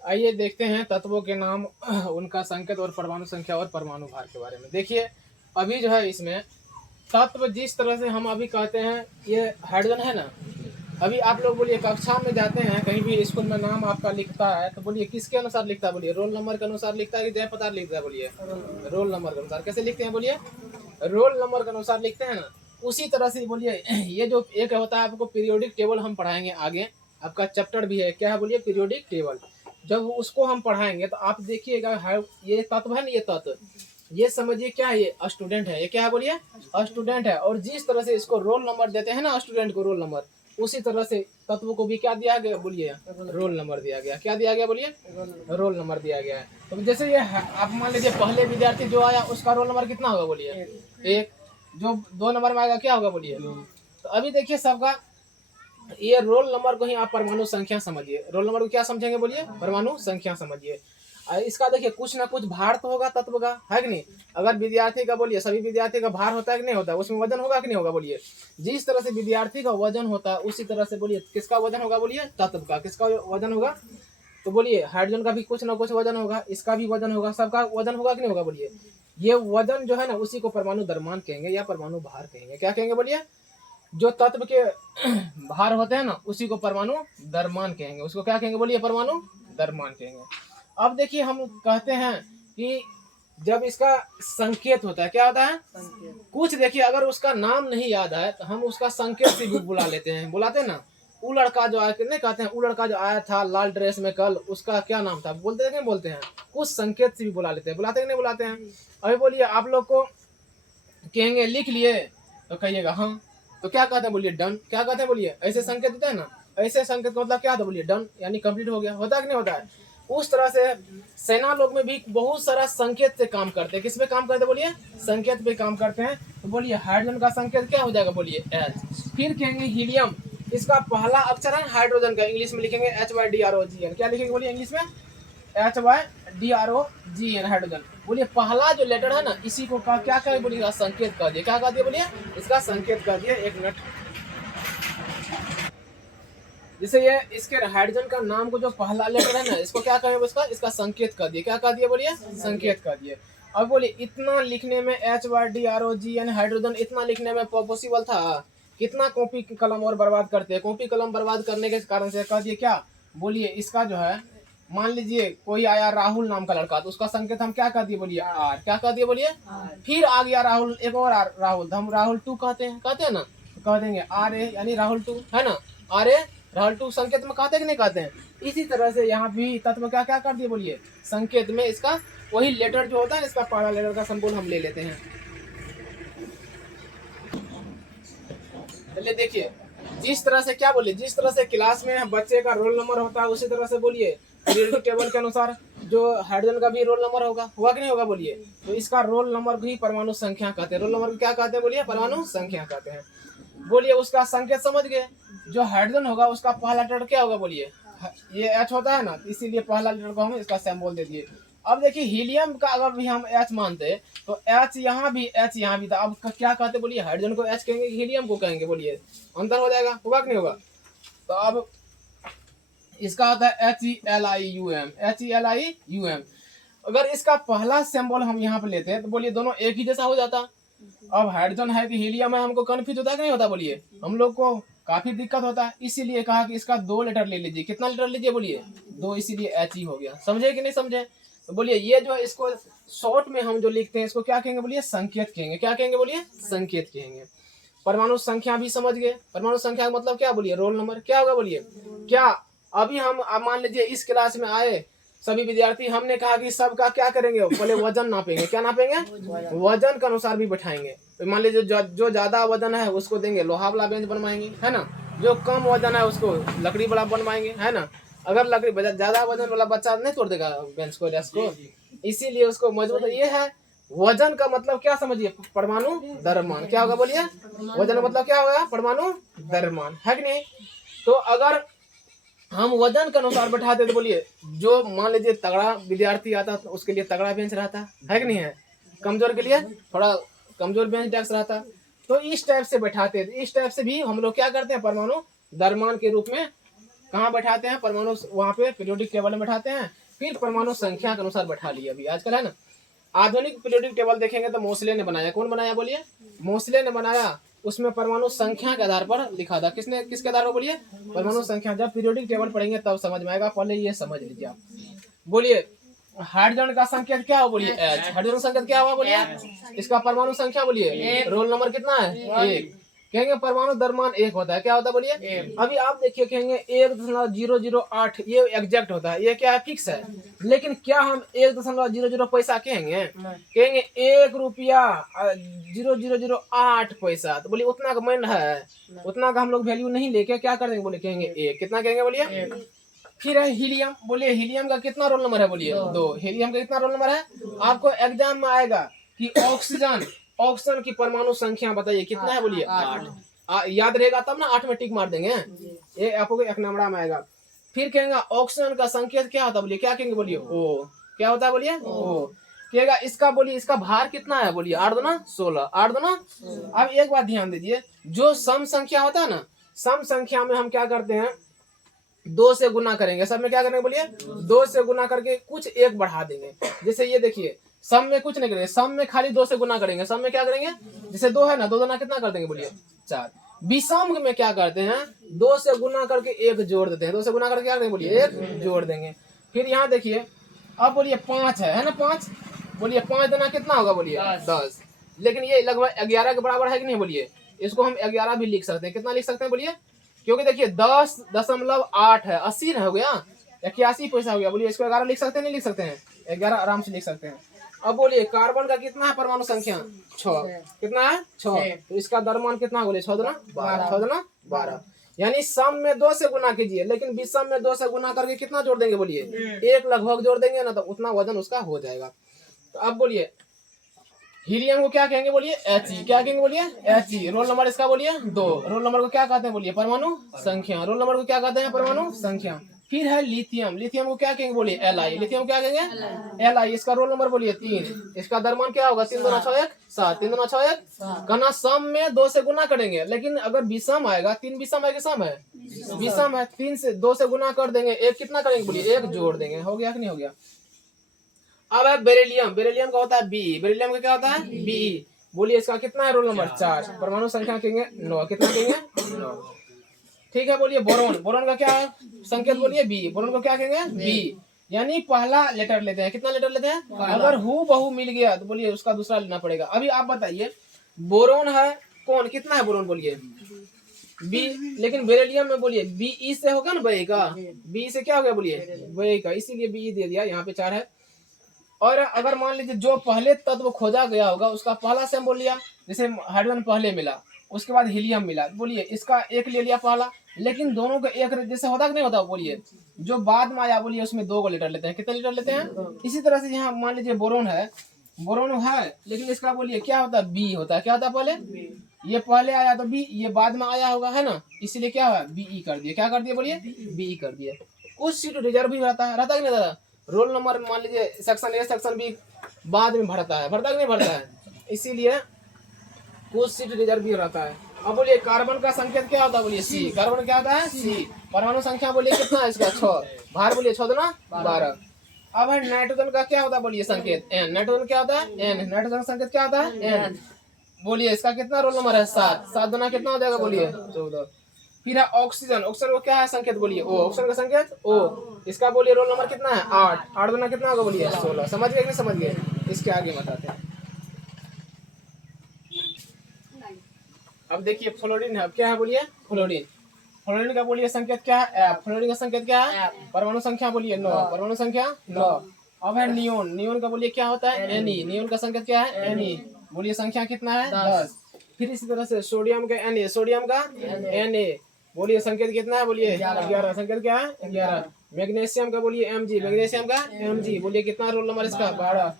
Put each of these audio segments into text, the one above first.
आइए देखते हैं तत्वों के नाम, उनका संकेत और परमाणु संख्या और परमाणु भार के बारे में। देखिए अभी जो है इसमें तत्व जिस तरह से हम अभी कहते हैं, ये हाइड्रोजन है ना। अभी आप लोग बोलिए कक्षा में जाते हैं कहीं भी स्कूल में नाम आपका लिखता है तो बोलिए किसके अनुसार लिखता है? बोलिए रोल नंबर के अनुसार लिखता है कि जय पतार लिखता है? बोलिए रोल नंबर के अनुसार। कैसे लिखते हैं? बोलिए रोल नंबर के अनुसार लिखते हैं ना। उसी तरह से बोलिए ये जो एक होता है, आपको पीरियोडिक टेबल हम पढ़ाएंगे आगे, आपका चैप्टर भी है, क्या है? बोलिए पीरियोडिक टेबल। जब उसको हम पढ़ाएंगे तो आप देखिएगा ये तत्व है ना, ये तत्व, ये समझिए क्या है? ये स्टूडेंट है। ये क्या है? बोलिए स्टूडेंट है। और जिस तरह से इसको रोल नंबर देते हैं ना, स्टूडेंट को रोल नंबर, उसी तरह से तत्व को भी क्या दिया गया? बोलिए रोल नंबर दिया गया। क्या दिया गया? बोलिए रोल नंबर दिया गया है। तो जैसे ये आप मान लीजिए पहले विद्यार्थी जो आया उसका रोल नंबर कितना होगा? बोलिए एक। जो 2 नंबर में आएगा क्या होगा? बोलिए। तो अभी देखिए सबका ये रोल नंबर को ही आप परमाणु संख्या समझिए। रोल नंबर को क्या समझेंगे? बोलिए परमाणु संख्या समझिए। इसका देखिए कुछ ना कुछ भार तो होगा तत्व का, है कि नहीं? अगर विद्यार्थी का बोलिए, सभी विद्यार्थी का भार होता है कि नहीं होता है? उसमें वजन होगा कि नहीं होगा? बोलिए जिस तरह से विद्यार्थी का वजन होता है उसी तरह से बोलिए किसका वजन होगा? बोलिए तत्व का। किसका वजन होगा? तो बोलिए हाइड्रोजन का भी कुछ ना कुछ वजन होगा, इसका भी वजन होगा, सबका वजन होगा कि नहीं होगा? बोलिए ये वजन जो है ना उसी को परमाणु द्रव्यमान कहेंगे या परमाणु भार कहेंगे। क्या कहेंगे? बोलिए जो तत्व के भार होते हैं ना उसी को परमाणु द्रव्यमान कहेंगे। उसको क्या कहेंगे? बोलिए परमाणु द्रव्यमान कहेंगे। अब देखिए हम कहते हैं कि जब इसका संकेत होता है, क्या होता है? कुछ देखिए अगर उसका नाम नहीं याद है तो हम उसका संकेत से भी बुला लेते हैं। बुलाते हैं ना, वो लड़का जो आया, नहीं कहते हैं वो लड़का जो आया था लाल ड्रेस में कल, उसका क्या नाम था? बोलते हैं कि नहीं बोलते हैं? कुछ संकेत से भी बुला लेते हैं। बुलाते हैं कि नहीं बुलाते हैं? अभी बोलिए आप लोग को कहेंगे लिख लिए तो कहिएगा हाँ, तो क्या कहते हैं? बोलिए डन। क्या कहते हैं? बोलिए ऐसे संकेत देते हैं ना, ऐसे संकेत का मतलब क्या था? बोलिए डन, यानी कंप्लीट हो गया। होता है कि नहीं होता है? उस तरह से सेना लोग में भी बहुत सारा संकेत से काम करते हैं। किस पे काम करते हैं? बोलिए संकेत पे काम करते हैं। तो बोलिए हाइड्रोजन का संकेत क्या हो जाएगा? बोलिए H। फिर कहेंगे हीलियम, इसका पहला अक्षर है हाइड्रोजन का, इंग्लिश में लिखेंगे HYDROGN। क्या लिखेंगे? बोलिए इंग्लिश में HYDROGN, हाइड्रोजन। बोलिए पहला जो लेटर है ना इसी को क्या कहे? बोलिए संकेत कर दिए। क्या कर दिए? बोलिए इसका संकेत कर दिए। एक मिनट, जैसे ये इसके हाइड्रोजन का नाम को जो पहला लेटर है ना इसको क्या कहे? इसका संकेत कर दिए। क्या कर दिए? बोलिए संकेत कर दिए। अब बोलिए इतना लिखने में HYDROGN हाइड्रोजन, इतना लिखने में पॉसिबल था? कितना कॉपी कलम और बर्बाद करते हैं। कॉपी कलम बर्बाद करने के कारण से कह दिए क्या? बोलिए इसका जो है, मान लीजिए कोई आया राहुल नाम का लड़का, तो उसका संकेत हम क्या कर दिए? बोलिए R। क्या कर दिए? बोलिए फिर आ गया राहुल, एक और राहुल, तो हम राहुल 2 कहते हैं ना, तो कह देंगे RA, यानी राहुल 2, है ना? RA राहुल 2 संकेत में कहते हैं कि नहीं कहते हैं? इसी तरह से यहाँ भी तत्व क्या क्या कर दिए? बोलिए संकेत में इसका वही लेटर जो होता है, इसका पहला लेटर का सिंबल हम ले लेते हैं। चलिए देखिए जिस तरह से क्या बोलिए, जिस तरह से क्लास में बच्चे का रोल नंबर होता है उसी तरह से बोलिए पीरियोडिक टेबल के अनुसार जो हाइड्रोजन का भी रोल नंबर होगा कि नहीं होगा? बोलिए तो इसका रोल नंबर भी परमाणु संख्या कहते हैं। रोल नंबर को क्या कहते हैं? बोलिए परमाणु संख्या कहते हैं। बोलिए उसका संकेत समझ गए। जो हाइड्रोजन होगा उसका पहला लेटर क्या होगा? बोलिए ये H होता है ना, इसीलिए पहला लेटर को हम इसका सिंबल दे दिए। अब देखिए हीलियम का अगर भी हम H मानते तो H यहाँ भी था। अब क्या कहते? बोलिए हाइड्रोजन को H कहेंगे, हीलियम को कहेंगे? बोलिए अंतर हो जाएगा, होगा कि नहीं होगा? तो अब इसका होता है HELIUM। अगर इसका पहला सिंबल हम यहाँ पे लेते हैं तो बोलिए दोनों एक ही जैसा हो जाता। अब हाइड्रोजन है कि हीलियम है, हमको कंफ्यूज होता है कि नहीं होता? बोलिए हम लोग को काफी दिक्कत होता है, इसीलिए कहा कि इसका 2 लेटर ले लीजिए। कितना लेटर लीजिए? बोलिए 2, इसीलिए H हो गया। समझे कि नहीं समझे? तो बोलिए ये जो है इसको शॉर्ट में हम जो लिखते हैं इसको क्या कहेंगे? बोलिए संकेत कहेंगे। क्या कहेंगे? बोलिए संकेत कहेंगे। परमाणु संख्या भी समझ गए। परमाणु संख्या का मतलब क्या? बोलिए रोल नंबर। क्या होगा? बोलिए क्या अभी हम मान लीजिए इस क्लास में आए सभी विद्यार्थी, हमने कहा कि सबका क्या करेंगे? पहले वजन नापेंगे। क्या नापेंगे? वजन के अनुसार भी बैठाएंगे। तो मान लीजिए जो ज्यादा वजन है उसको देंगे लोहा वाला बेंच बनवाएंगे, है ना? जो कम वजन है उसको लकड़ी वाला बनवाएंगे, है ना? अगर लकड़ी ज्यादा वजन वाला बच्चा नहीं तोड़ देगा बेंच को, डेस्क को, इसीलिए उसको मजबूत। ये है वजन का मतलब क्या समझिए? परमाणु द्रव्यमान। क्या होगा? बोलिए वजन का मतलब क्या होगा? परमाणु द्रव्यमान, है कि नहीं? तो अगर हम वजन के अनुसार बैठाते तो बोलिए जो मान लीजिए तगड़ा विद्यार्थी आता तो उसके लिए तगड़ा बेंच रहता, है कि नहीं है? कमजोर के लिए थोड़ा कमजोर बेंच डेस्क रहता। तो इस टाइप से बैठाते, इस टाइप से भी हम लोग क्या करते हैं? परमाणु द्रव्यमान के रूप में कहाँ बैठाते हैं? परमाणु वहाँ पे पीरियोडिक टेबल में बैठाते हैं, फिर परमाणु संख्या के अनुसार बैठा लिया। अभी आजकल है ना आधुनिक पीरियोडिक टेबल देखेंगे तो मोसले ने बनाया। कौन बनाया बोलिए? मोसले ने बनाया। उसमें परमाणु संख्या के आधार पर लिखा था। किसने? किसके आधार पर बोलिए? परमाणु संख्या। जब पीरियोडिक टेबल पढ़ेंगे तब समझ में आएगा, पहले ये समझ लीजिए आप। बोलिए हाइड्रोजन का संकेत क्या हो? बोलिए H। हाइड्रोजन संकेत क्या हुआ? बोलिए इसका परमाणु संख्या बोलिए। रोल नंबर कितना है? 1। कहेंगे परमाणु द्रव्यमान 1 होता है। क्या होता है बोलिए? अभी आप देखिए कहेंगे 1.008 ये एग्जैक्ट होता है, ये क्या है? फिक्स है। लेकिन क्या हम 1.00 पैसा कहेंगे? कहेंगे 1 रुपया 0.008 पैसा। तो बोलिए उतना का मान है, उतना का हम लोग वैल्यू नहीं लेके क्या कर देंगे? बोले कहेंगे 1। कितना कहेंगे बोलिए? फिर है हीलियम। बोलिए हीलियम का कितना रोल नंबर है? बोलिए 2। हीलियम का कितना रोल नंबर है? आपको एग्जाम में आएगा कि ऑक्सीजन, ऑक्सीजन की परमाणु संख्या बताइए कितना है? बोलिए 8। याद रहेगा तब ना 8 में टिक मार देंगे, ये आपको एक नंबर में आएगा। फिर कहेंगे ऑक्सीजन का संकेत क्या होता है? बोलिए क्या कहेंगे? बोलिए O। क्या होता है? बोलिए O। कहेगा इसका बोलिए इसका भार कितना है? बोलिए 8 दूना 16। 8 दूना। अब एक बात ध्यान दीजिए, जो सम संख्या होता है ना, सम संख्या में हम क्या करते हैं? 2 से गुना करेंगे। सब में क्या करेंगे? बोलिए 2 से गुना करके कुछ एक बढ़ा देंगे। जैसे ये देखिए सम में कुछ नहीं करेंगे, सम में खाली 2 से गुना करेंगे। सम में क्या करेंगे? जैसे 2 है ना, 2 गुना कितना कर देंगे? बोलिए 4। विषम में क्या करते हैं? 2 से गुना करके 1 जोड़ देते हैं। 2 से गुना करके क्या करेंगे? बोलिए 1 जोड़ देंगे। फिर यहाँ देखिए अब बोलिए 5 है ना? 5 बोलिए 5 गुना कितना होगा? बोलिए 10। लेकिन ये लगभग 11 के बराबर है कि नहीं? बोलिए इसको हम 11 भी लिख सकते हैं। कितना लिख सकते हैं? बोलिए क्योंकि देखिए 10.8 है, 80 हो गया, 81 पैसा हो गया। बोलिए इसको 11 लिख सकते हैं? नहीं लिख सकते हैं? 11 आराम से लिख सकते हैं। अब बोलिए कार्बन का कितना है परमाणु संख्या? 6। कितना है? 6। तो इसका द्रव्यमान कितना? बोलिए 6 दूना 12। 6 दूना 12। यानी सम में 2 से गुना कीजिए, लेकिन विषम में 2 से गुना करके कितना जोड़ देंगे? बोलिए 1 लगभग जोड़ देंगे ना, तो उतना वजन उसका हो जाएगा। तो अब बोलिए हीलियम को क्या कहेंगे? बोलिए He। क्या कहेंगे? बोलिए He। रोल नंबर इसका बोलिए 2। रोल नंबर को क्या कहते हैं? बोलिए परमाणु संख्या। रोल नंबर को क्या कहते हैं? परमाणु संख्या। फिर है लिथियम। लिथियम को क्या कहेंगे? बोलिए Li। लिथियम क्या कहेंगे? Li। इसका रोल नंबर बोलिए 3। इसका द्रव्यमान क्या होगा? 3 दूना 6 1 7। 3 दूना 6 1 कहना सम में 2 से गुना करेंगे, लेकिन अगर विषम आएगा, 3 विषम है कि सम है? विषम है। 3 से 2 से गुना कर देंगे, 1 कितना करेंगे? बोलिए 1 जोड़ देंगे। हो गया कि नहीं हो गया? अब है बेरिलियम। बेरिलियम का होता है बी। बेरिलियम का क्या होता है? बी। बोलिए इसका कितना है? Roll number 4। परमाणु संख्या कहेंगे 9। कितना कहेंगे? 9। ठीक है। बोलिए बोरोन। बोरोन का क्या है संकेत? बोलिए बी। बोरोन को क्या कहेंगे? बी। यानी पहला लेटर लेते हैं। कितना लेटर लेते हैं? अगर हु बहु मिल गया तो बोलिए उसका दूसरा लेना पड़ेगा। अभी आप बताइए बोरोन है कौन? कितना है बोरोन? बोलिए बी। लेकिन बेरिलियम में बोलिए बी ई से होगा ना, बी का। बी से क्या हो गया? बोलिए बी का, इसीलिए बी दे दिया। यहाँ पे 4 है। और अगर मान लीजिए जो पहले तत्व खोजा गया होगा उसका पहला सिंबल लिया, जैसे हाइड्रोजन पहले मिला, उसके बाद हीलियम मिला, बोलिए इसका 1 ले लिया पहला, लेकिन दोनों का 1 जैसे होता कि नहीं होता? बोलिए जो बाद में आया बोलिए उसमें 2 लेटर लेते हैं। कितने लेटर लेते हैं? इसी तरह से यहाँ मान लीजिए बोरोन है, बोरोन है, लेकिन इसका बोलिए क्या होता है? बी होता है। क्या होता है? पहले ये पहले आया तो बी, ये बाद में आया होगा, है ना, इसीलिए क्या हुआ? बी कर दिए। क्या कर दिए? बोलिए बी कर दिए। कुछ सीट रिजर्व भी रहता है कि नहीं दादा? रोल नंबर मान लीजिए सेक्शन ए सेक्शन बी बाद में भरता है कि नहीं भरता है, इसीलिए कुछ सीट रिजर्व भी रहता है। अब बोलिए कार्बन का संकेत क्या होता है? बोलिए सी। कार्बन क्या होता है? सी। परमाणु संख्या बोलिए कितना है इसका? 6। भार बोलिए 6 दूना 12। अब है नाइट्रोजन का क्या होता है? बोलिए संकेत N। नाइट्रोजन क्या होता है? N। नाइट्रोजन संकेत क्या होता है? N। बोलिए इसका कितना रोल नंबर है? 7। 7 दूना कितना हो जाएगा? बोलिए 14। फिर है ऑक्सीजन। ऑक्सीजन को क्या है संकेत? बोलिए O। ऑक्सीजन का संकेत O। इसका बोलिए रोल नंबर कितना है? 8। 8 दूना कितना होगा? बोलिए 16। समझ गए कि नहीं समझ गए? इसके आगे बताते हैं। अब देखिए फ्लोरीन है। अब क्या है? बोलिए फ्लोरीन। फ्लोरीन का बोलिए संकेत क्या है? F। फ्लोरीन का संकेत क्या है? परमाणु संख्या बोलिए 9। परमाणु संख्या 9। अब है नियोन। नियोन का बोलिए क्या होता है? Ne। नियोन का संकेत क्या है? Ne। बोलिए संख्या कितना है? 10। फिर इसी तरह से सोडियम का Na। सोडियम का Na। बोलिए संकेत कितना है? बोलिए 11। संकेत क्या है? 11। मैग्नीशियम का बोलिए Mg। मैग्नीशियम का Mg। बोलिए कितना रोल नंबर इसका? 12।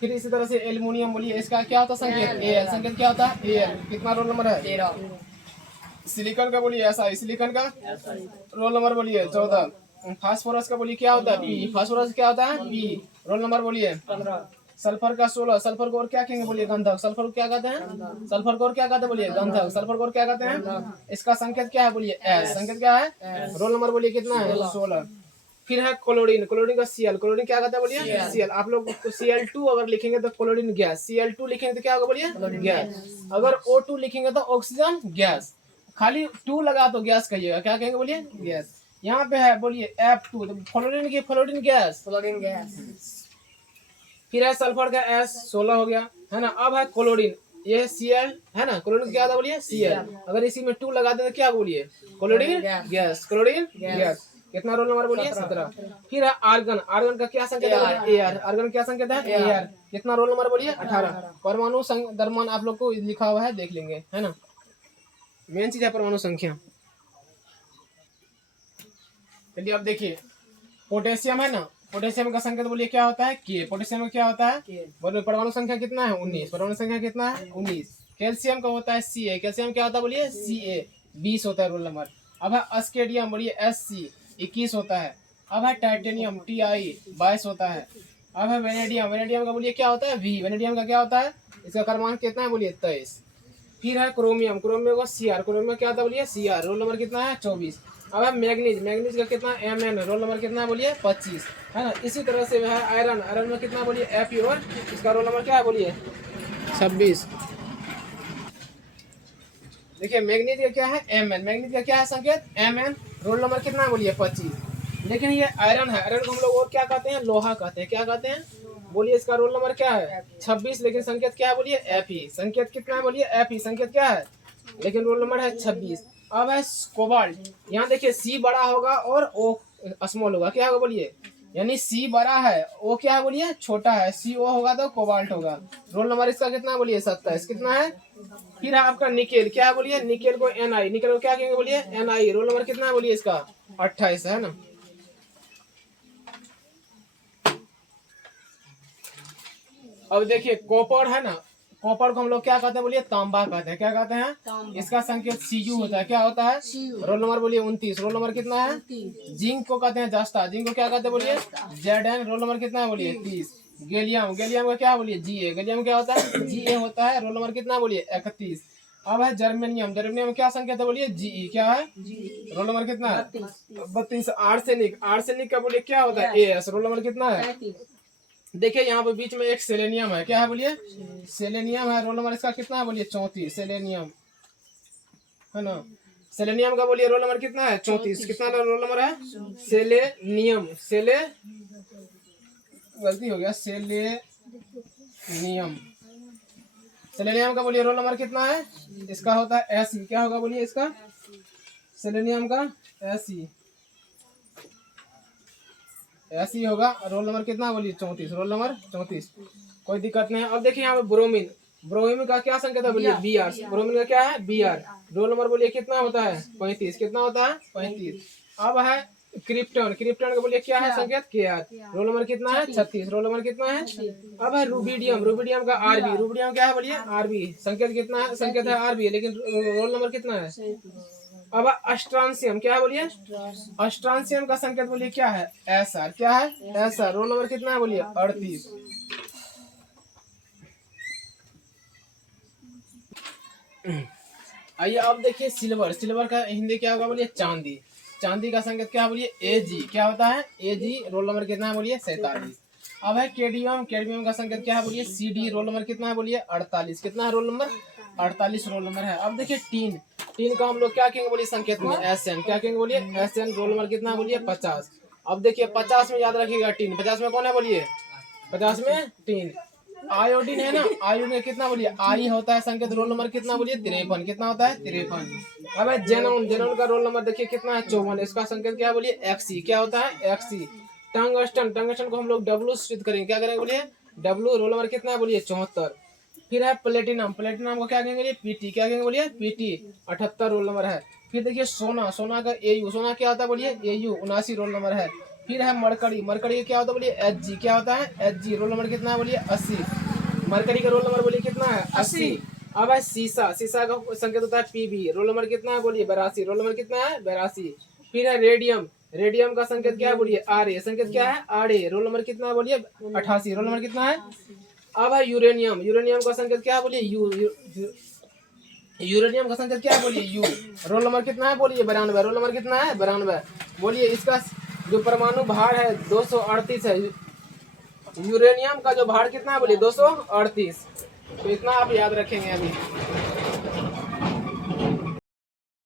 फिर इसी तरह से एल्युमिनियम। बोलिए इसका क्या होता है संकेत? Al। संकेत क्या होता है? Al। कितना रोल नंबर है? 13। सिलिकॉन का बोलिए SI। सिलिकॉन का रोल नंबर बोलिए 14। फास्फोरस का बोलिए क्या होता है? P। फास्फोरस क्या होता है? P। रोल नंबर बोलिए 15। सल्फर का 16, सल्फर को और क्या कहेंगे बोलिए? गंधक। सल्फर को क्या कहते हैं? सल्फर को और क्या कहते हैं बोलिए? गंधक। सल्फर को और क्या कहते हैं? इसका संकेत क्या है बोलिए? एस। संकेत क्या है? रोल नंबर बोलिए कितना है? 16। फिर है क्लोरीन, क्लोरीन का Cl, क्लोरीन क्या कहता है बोलिए? Cl। आप लोग Cl2 अगर लिखेंगे तो क्लोरीन गैस, Cl2 लिखेंगे तो क्या होगा बोलिए? गैस। अगर O2 लिखेंगे तो ऑक्सीजन गैस। खाली 2 लगा तो गैस कहिएगा, क्या कहेंगे बोलिए? गैस। यहाँ पे है बोलिए F2, तो फ्लोरीन की फ्लोरीन गैस, फ्लोरीन गैस। फिर है सल्फर का S, 16 हो गया है ना। अब है क्लोरीन, ये Cl है ना, क्लोरीन क्या था बोलिए? Cl। अगर इसी में 2 लगा दें तो क्या बोलिए? Chlorine gas, chlorine gas. कितना रोल नंबर बोलिए? 17। फिर है आर्गन, आर्गन का क्या संकेत है बोलिए? एआर। आर्गन क्या संकेत है? एआर। कितना रोल नंबर बोलिए? 18। परमाणु द्रव्यमान आप लोग को लिखा हुआ है, देख लेंगे है ना। मेन चीज है परमाणु संख्या। चलिए अब देखिए, पोटेशियम है ना, पोटेशियम का संकेत बोलिए क्या होता है? के। पोटेशियम में क्या होता है बोलिए? परमाणु संख्या कितना है? 19। परमाणु संख्या कितना है? 19। कैल्शियम का होता है Ca, कैल्शियम क्या होता है बोलिए? Ca, 20 होता है रोल नंबर। अब है अस्केडियम बोलिए Sc, 21 होता है। अब है टाइटेनियम Ti, 22 होता है। अब है वेनेडियम, वेनेडियम का बोलिए क्या होता है? V। वेनेडियम का क्या होता है? इसका क्रमांक कितना है बोलिए? 23। फिर है क्रोमियम, क्रोमियम का Cr, क्रोमियम क्या होता है बोलिए? Cr। रोल नंबर कितना है? 24। अब है मैग्नीज, मैग्नीज का कितना? Mn। रोल नंबर कितना है बोलिए? 25 है ना। इसी तरह से है आयरन, आयरन में कितना बोलिए? Fe, और इसका रोल नंबर क्या है बोलिए? 26। देखिए मैग्नीज का क्या है? Mn। मैग्नीज का क्या है संकेत? Mn। रोल नंबर कितना है बोलिए? 25। लेकिन ये आयरन है, आयरन को हम लोग और क्या कहते हैं? लोहा कहते हैं। क्या कहते हैं बोलिए? इसका रोल नंबर क्या है? 26। लेकिन संकेत क्या है बोलिए? Fe। संकेत कितना है बोलिए? Fe। संकेत क्या है? लेकिन रोल नंबर है 26। अब है कोबाल्ट, यहाँ देखिए C बड़ा होगा और O स्मॉल होगा, क्या होगा बोलिए? यानी C बड़ा है, O क्या है बोलिए? छोटा है। CO होगा तो कोबाल्ट होगा। रोल नंबर इसका कितना है बोलिए? 27। कितना है? फिर है आपका निकेल, क्या है बोलिए? निकेल को Ni, निकेल को क्या कहेंगे बोलिए? Ni। रोल नंबर कितना है बोलिए? इसका 28 है ना। अब देखिए कॉपर है ना, कॉपर को हम लोग क्या कहते हैं बोलिए? तांबा कहते हैं। क्या कहते हैं? इसका संकेत Cu होता है। क्या होता है? रोल नंबर बोलिए? 29। रोल नंबर कितना है? जिंक को कहते हैं जस्ता, जिंक को क्या कहते हैं बोलिए? Zn। रोल नंबर कितना है बोलिए? 30। गैलियम, गैलियम का क्या बोलिए? Ga। गैलियम क्या होता है? Ga होता है। रोल नंबर कितना बोलिए? 31। अब है जर्मेनियम, जर्मेनियम क्या संकेत है बोलिए? Ge। क्या है? रोल नंबर कितना है? 32। आर्सेनिक, आर्सेनिक का बोलिए क्या होता है? As। रोल नंबर कितना है? देखिए यहाँ पे बीच में एक सेलेनियम है, क्या है बोलिए? सेलेनियम है। रोल नंबर इसका कितना है बोलिए? 34। सेलेनियम है ना, सेलेनियम का बोलिए रोल नंबर कितना है? 34। कितना रोल नंबर है? सेलेनियम, गलती हो गया, सेलेनियम। सेलेनियम का बोलिए रोल नंबर कितना है? इसका होता है Fe। क्या होगा बोलिए इसका? सेलेनियम का Fe, ऐसी होगा। रोल नंबर कितना बोलिए? 34। रोल नंबर 34, कोई दिक्कत नहीं है। अब देखिए यहाँ पे ब्रोमीन, ब्रोमीन का क्या संकेत है बोलिए? Br। ब्रोमीन का क्या है? Br। रोल नंबर बोलिए कितना होता है? 35। कितना होता है? 35। अब है क्रिप्टन, क्रिप्टन का बोलिए क्या है संकेत? Kr। रोल नंबर कितना है? 36। रोल नंबर कितना है? अब है रूबिडियम, रूबिडियम का Rb। रूबिडियम क्या है बोलिए? Rb। संकेत कितना है? संकेत है Rb, लेकिन रोल नंबर कितना है? अब अस्ट्रांसियम, क्या है बोलिए? अस्ट्रांसियम का संकेत बोलिए क्या है? Sr। क्या है? Sr। रोल नंबर कितना है बोलिए? 38। आइए अब देखिए सिल्वर, सिल्वर का हिंदी क्या होगा बोलिए? चांदी। चांदी का संकेत क्या है बोलिए? Ag। क्या होता है? Ag। रोल नंबर कितना है बोलिए? 47। अब है केडियम, केडियम का संकेत क्या है बोलिए? Cd। रोल नंबर कितना है बोलिए? 48। कितना है रोल नंबर? 48 रोल नंबर है। अब देखिए टीन, टीन का हम लोग क्या कहेंगे बोलिए संकेत में? Sn। क्या कहेंगे बोलिए? Sn। रोल नंबर कितना है बोलिए? 50। अब देखिए 50 में याद रखिएगा टीन, 50 में कौन है बोलिए? 50 में टीन। आयोडीन है ना, आयोडीन में कितना बोलिए? आई होता है संकेत। रोल नंबर कितना बोलिए? 53। कितना होता है? 53। अब जेनॉन, जेनॉन का रोल नंबर देखिए कितना है? 54। इसका संकेत क्या बोलिए? Xe। क्या होता है? Xe। टंगस्टन, टंगस्टन को हम लोग W सूचित करेंगे, क्या करेंगे बोलिए? W। रोल नंबर कितना है बोलिए? 74। फिर है प्लेटिनम, प्लेटिनम को क्या कहेंगे बोलिए? Pt। क्या कहेंगे बोलिए? Pt। 78 रोल नंबर है। फिर देखिए सोना, सोना का Au, सोना क्या होता है बोलिए? Au। 79 रोल नंबर है। फिर है मरकरी, मरकरी क्या होता है बोलिए? Hg। क्या होता है? Hg। रोल नंबर कितना है बोलिए? 80। मरकरी का रोल नंबर बोलिए कितना है? 80। अब है सीसा, सीसा का संकेत होता है Pb। रोल नंबर कितना है बोलिए? 82। रोल नंबर कितना है? 82। फिर है रेडियम, रेडियम का संकेत क्या है बोलिए? Ra। संकेत क्या है? Ra। रोल नंबर कितना है बोलिए? 88। रोल नंबर कितना है? अब है यूरेनियम। यूरेनियम का संकेत क्या है बोलिए? यूरेनियम का संकेत क्या है बोलिए? यू। रोल नंबर कितना है बोलिए? 92। रोल नंबर कितना है? 92। बोलिए इसका जो परमाणु भार है 238 है। यूरेनियम का जो भार कितना है बोलिए? 238। तो इतना आप याद रखेंगे अभी।